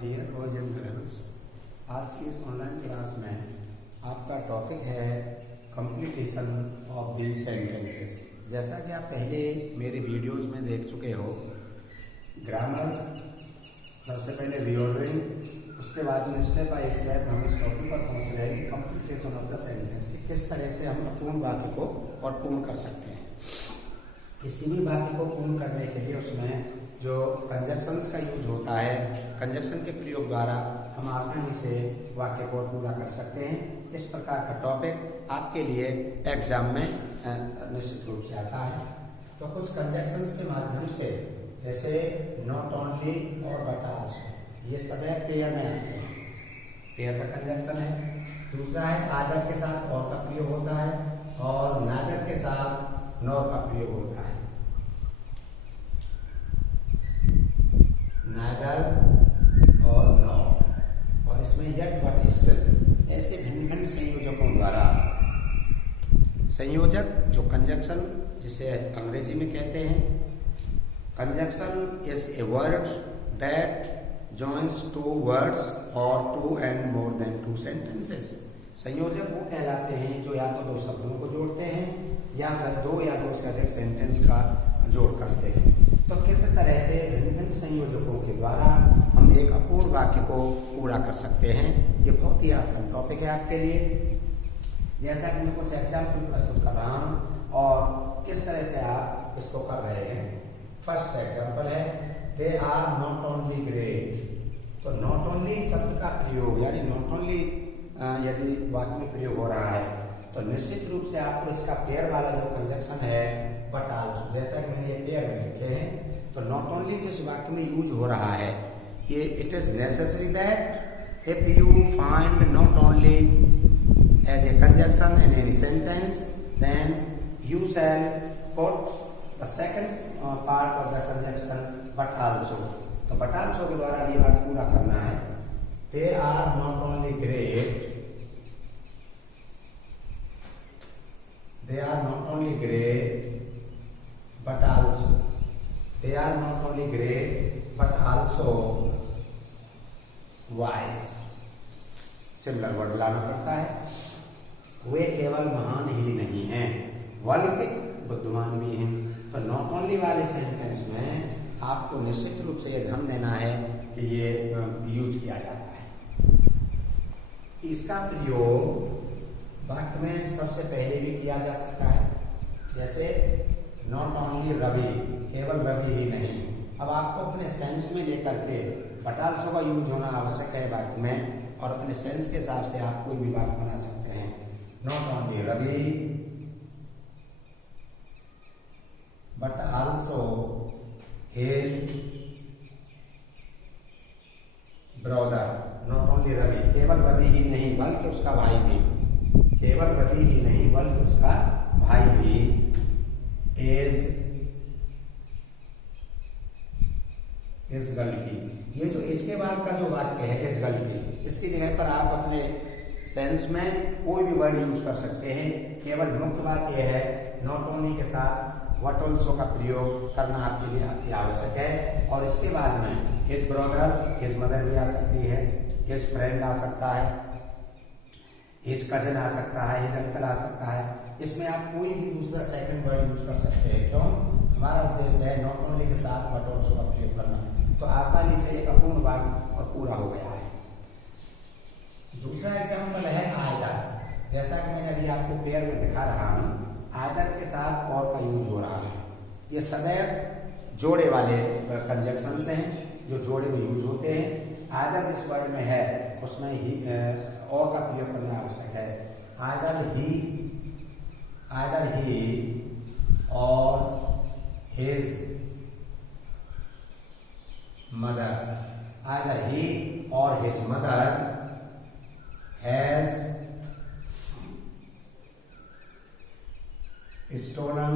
Dear boys and girls, आज की इस ऑनलाइन क्लास में आपका टॉपिक है कंप्लीटेशन ऑफ दी सेंटेंसेस। जैसा कि आप पहले मेरे वीडियोस में देख चुके हो, ग्रामर सबसे पहले रिऑर्डरिंग, उसके बाद में स्टेप बाय स्टेप हम इस टॉपिक पर पहुंच रहे हैं कि कंप्लीटेशन ऑफ द सेंटेंस, कि किस तरह से हम पूर्ण वाक्य को और पूर्ण कर सकते हैं। किसी भी वाक्य को पूर्ण करने के लिए उसमें जो कंजक्शंस का यूज होता है, कंजक्शन के प्रयोग द्वारा हम आसानी से वाक्य को पूरा कर सकते हैं। इस प्रकार का टॉपिक आपके लिए एग्जाम में निश्चित रूप से आता है। तो कुछ कंजक्शंस के माध्यम से, जैसे नॉट ओनली और बट आल्सो, ये सदैव पेयर में आते हैं, पेयर का कंजक्शन है। दूसरा है आदर के साथ और का प्रयोग होता है, और नादर के साथ नॉर का प्रयोग होता है। नादर और नॉर, और इसमें येट बट स्टिल, ऐसे भिन्न भिन्न संयोजकों द्वारा, संयोजक जो कंजक्शन जिसे अंग्रेजी में कहते हैं, conjunction is a word that joins two words और two and more than two sentences. संयोजक वो कहलाते हैं जो या तो दो शब्दों को जोड़ते हैं या फिर दो या दो से अधिक सेंटेंस का जोड़ करते हैं। तो किस तरह से भिन्न भिन्न संयोजकों के द्वारा हम एक अपूर्ण वाक्य को पूरा कर सकते हैं, ये बहुत ही आसान टॉपिक है आपके लिए। जैसा कि मैं कुछ एग्जाम्पल प्रस्तुत कर रहा हूँ और किस तरह से आप इसको कर रहे हैं। फर्स्ट एग्जाम्पल है, they are not only great. तो नॉट ओनली शब्द का प्रयोग, यानी नॉट ओनली यदि वाक्य में प्रयोग हो रहा है तो निश्चित रूप से आपको इसका पेयर वाला जो कंजक्शन है बट आल्सो, जैसा कि मैंने ये पेयर में लिखे हैं, तो नॉट ओनली जिस वाक्य में यूज हो रहा है, ये it is necessary that if you find not only as a conjunction in any sentence, then you shall put the second part of the conjunction but also. तो बट आल्सो के द्वारा ये बात पूरा करना है। They are not only great, they are not only great but also, they are not only great but also wise। Similar word लाना पड़ता है। वे केवल महान ही नहीं हैं बल्कि बुद्धिमान भी हैं। तो नॉट ओनली वाले सेंटेंस में आपको निश्चित रूप से यह ध्यान देना है कि ये यूज किया जाता है। इसका प्रयोग वाक्य में सबसे पहले भी किया जा सकता है, जैसे नॉट ओनली रवि, केवल रवि ही नहीं। अब आपको अपने सेंस में लेकर के बट आल्सो का यूज होना आवश्यक है वाक्य में, और अपने सेंस के हिसाब से आप कोई भी वाक्य बना सकते हैं। Not only Ravi but also his brother. Not only Ravi, केवल रवि ही नहीं बल्कि उसका भाई भी, केवल रवि ही नहीं बल्कि उसका भाई भी इस गलती। ये जो इसके बाद का जो वाक्य है इस गलती, इसकी जगह पर आप अपने सेंस में कोई भी वर्ड यूज कर सकते हैं। केवल मुख्य बात यह है, नॉट ओनली के साथ व्हाट ऑल्सो का प्रयोग करना आपके लिए अति आवश्यक है। और इसके बाद में हिज ब्रदर, हिज मदर भी आ सकती है, हिज फ्रेंड आ सकता है, हिज कजन आ सकता है, हिज अंकल आ सकता है। इसमें आप कोई भी दूसरा सेकंड वर्ड यूज कर सकते हैं। क्यों? हमारा उद्देश्य है नॉट ओनली के साथ बट ऑल्सो का प्रयोग करना। तो आसानी से एक अपूर्ण वाक्य और पूरा हो गया है। दूसरा एग्जाम्पल है आयदर। जैसा कि मैंने अभी आपको पेयर में दिखा रहा हूं, आयदर के साथ और का यूज हो रहा है। ये सदैव जोड़े वाले कंजक्शंस हैं जो जोड़े में यूज होते हैं। आयदर जिस वर्ड में है उसमें ही और का प्रयोग करना आवश्यक है। आइदर ही और हिज मदर, आइदर ही और his mother has stolen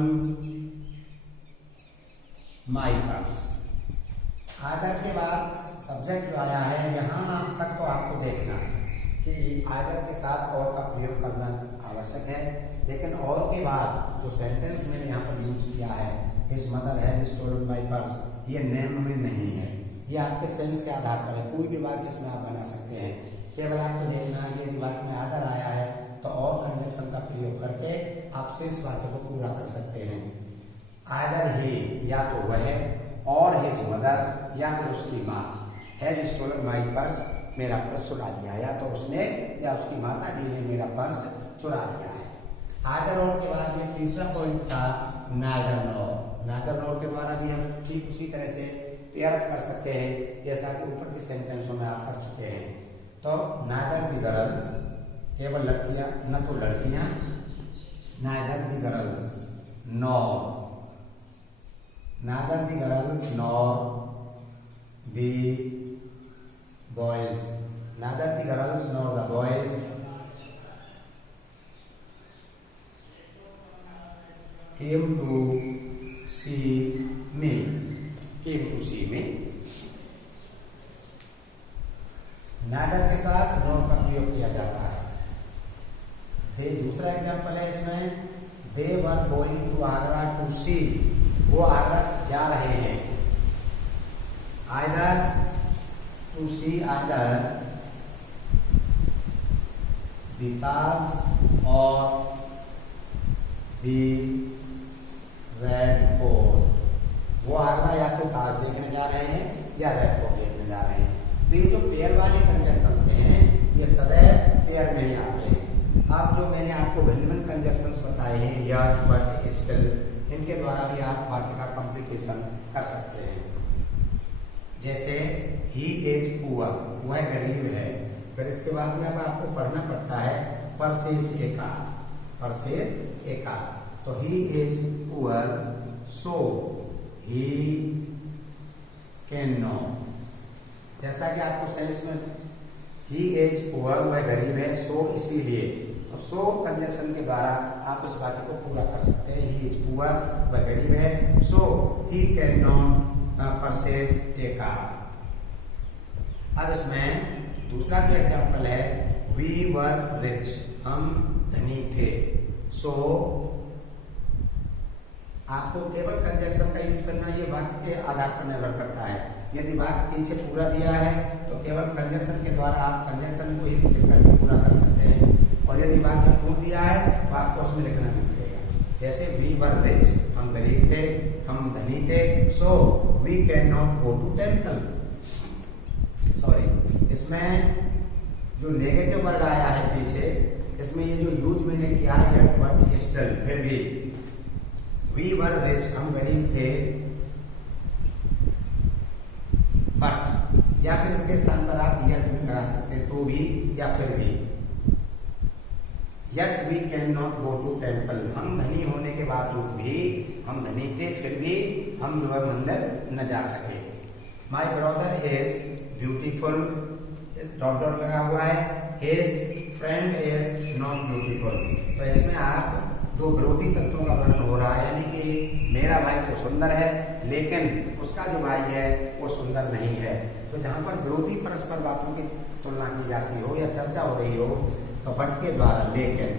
my purse. Either के बाद सब्जेक्ट जो आया है, यहां तक तो आपको देखना है कि आइदर के साथ और का प्रयोग करना आवश्यक है। लेकिन और के बाद जो सेंटेंस मैंने यहाँ पर यूज किया है, his mother has stolen my purse, ये नेम में नहीं है। ये आपके सेंस के आधार पर है, कोई भी वाक्य इसमें आप बना सकते हैं। केवल आपको देखना है कि यदि वाक्य में आदर आया है तो और कंजक्शन का प्रयोग करके आप शेष वाक्य को पूरा कर सकते हैं। आदर ही या तो वह और हिज मदर या फिर उसकी माँ हैज स्टोलन माई पर्स, मेरा पर्स चुरा लिया, या तो उसने या उसकी माता जी ने मेरा पर्स चुरा लिया है। आदर और के बाद में तीसरा पॉइंट था नाइदर नॉर। नाइदर नॉर के द्वारा भी हम ठीक उसी तरह से पेयर कर सकते हैं जैसा कि ऊपर के सेंटेंसों में आप कर चुके हैं। तो नाइदर द गर्ल्स, केवल लड़कियां, न तो लड़कियां, neither the girls nor, neither the girls nor the boys, neither the girls nor the boys came to see me, came to see me। Neither के साथ नॉट का प्रयोग किया जाता है। दे दूसरा एग्जाम्पल है इसमें, they were going to Agra to see, वो आगरा जा रहे हैं। Either to see, either the Taj और द रेड फोर्ट, वो आगरा या तो ताज देखने जा रहे हैं या रेड फोर्ट देखने जा रहे हैं। तो ये जो पेयर वाले कंजक्शंस हैं ये सदैव पेयर में ही आते हैं। अब जो मैंने आपको भिन्न भिन्न कंजक्शंस बताए हैं या बट, स्टिल, इनके द्वारा भी आप वाक्य का कंप्लीटेशन कर सकते हैं। जैसे ही इज पुअर, वह गरीब है, फिर इसके बाद में अब आपको पढ़ना पड़ता है परसेज ए कार, परसेज ए कार। तो he is poor so he can not, जैसा कि आपको सेंस में ही इज पुअर, वह गरीब है, सो इसीलिए, तो सो कंजक्शन के द्वारा आप इस वाक्य को पूरा कर सकते हैं। ही इज पुअर, वह गरीब है, so he can not purchase a car. अब इसमें दूसरा भी एग्जाम्पल है, वी वर रिच, हम धनी थे, सो आपको केवल कंजक्शन का यूज करना ये वाक्य के आधार पर निर्भर करता है। यदि वाक्य पीछे पूरा दिया है तो केवल कंजक्शन के द्वारा आप कंजक्शन को ही लिख करके पूरा कर सकते हैं, और यदि वाक्य पूर्ण दिया है तो आपको उसमें लिखना भी पड़ेगा। जैसे वी वर रिच, हम गरीब थे, हम धनी थे, so we can not go to temple. Sorry, इसमें जो नेगेटिव वर्ड आया है पीछे, इसमें ये जो यूज मैंने किया है बट स्टिल, फिर भी, वी वर रिच, हम गरीब थे, बट, या फिर इसके स्थान पर आप यट लगा सकते हैं, तो भी या फिर भी। Yet we can not go to temple, हम धनी होने के बावजूद भी, हम धनी थे फिर भी हम जो है मंदिर न जा सके। My brother is beautiful, dot dot लगा हुआ है, his friend is not beautiful. तो इसमें आप दो विरोधी तत्वों का वर्णन हो रहा है, यानी कि मेरा भाई तो सुंदर है लेकिन उसका जो भाई है वो सुंदर नहीं है। तो जहां पर विरोधी परस्पर बातों की तुलना की जाती हो या चर्चा हो रही हो तो बट के द्वारा, लेकिन,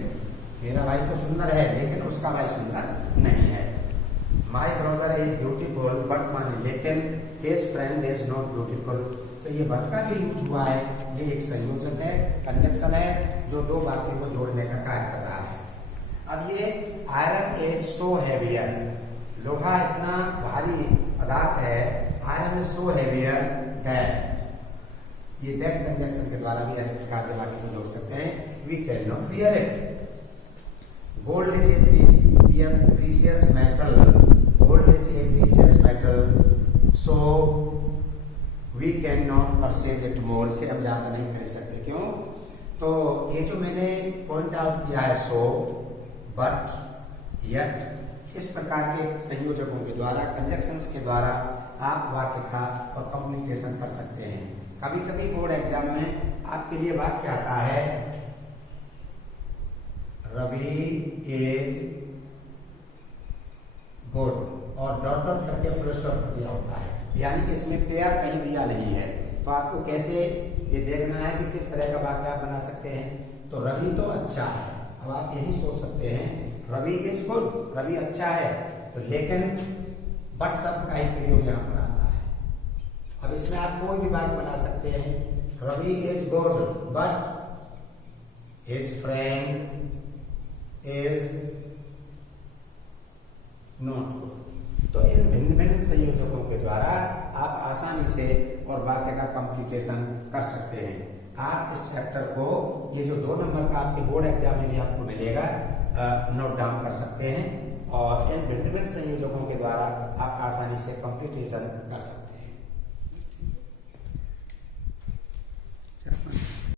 मेरा भाई तो सुंदर है लेकिन उसका भाई सुंदर नहीं है। My brother is beautiful but माने लेकिन, his friend is not beautiful. तो ये बट का जो यूज हुआ है ये एक संयोजक है, कंजक्शन है, जो दो वाक्यों को जोड़ने का कार्य कर रहा है। अब ये आयरन इज सो हैवियर, लोहा इतना भारी पदार्थ है, iron is so heavier that, ये दैट कंजक्शन के द्वारा भी ऐसे प्रकार के वाक्य को जोड़ सकते हैं। We can not wear it. Gold is a precious metal, gold is a precious metal, so we can not purchase it more, से हम ज्यादा नहीं खरीद सकते। क्यों? तो ये जो मैंने पॉइंट आउट किया है, सो, बट, यट, इस प्रकार के संयोजकों के द्वारा, कंजक्शंस के द्वारा आप वाक्य का और कम्युनिकेशन कर सकते हैं। कभी कभी बोर्ड एग्जाम में आपके लिए वाक्य आता है, रवि इज गुड, और डॉट डॉट करके फुल स्टॉप दिया होता है, यानी कि इसमें पेयर कहीं दिया नहीं है। तो आपको कैसे ये देखना है कि किस तरह का वाक्य आप बना सकते हैं। तो रवि तो अच्छा है, अब आप यही सोच सकते हैं रवि इज गुड, रवि अच्छा है, तो लेकिन बट शब्द का ही प्रयोग यहाँ पर आता है। अब इसमें आप कोई भी बात बना सकते हैं। Ravi is good but his friend is not good. तो इन भिन्न भिन्न संयोजकों के द्वारा आप आसानी से और वाक्य का कंप्लीटेशन कर सकते हैं। आप इस चैप्टर को, ये जो 2 नंबर का आपके बोर्ड एग्जाम में भी आपको मिलेगा, नोट डाउन कर सकते हैं और इन भिन्न भिन्न संयोजकों के द्वारा आप आसानी से कंप्लीटेशन कर सकते हैं।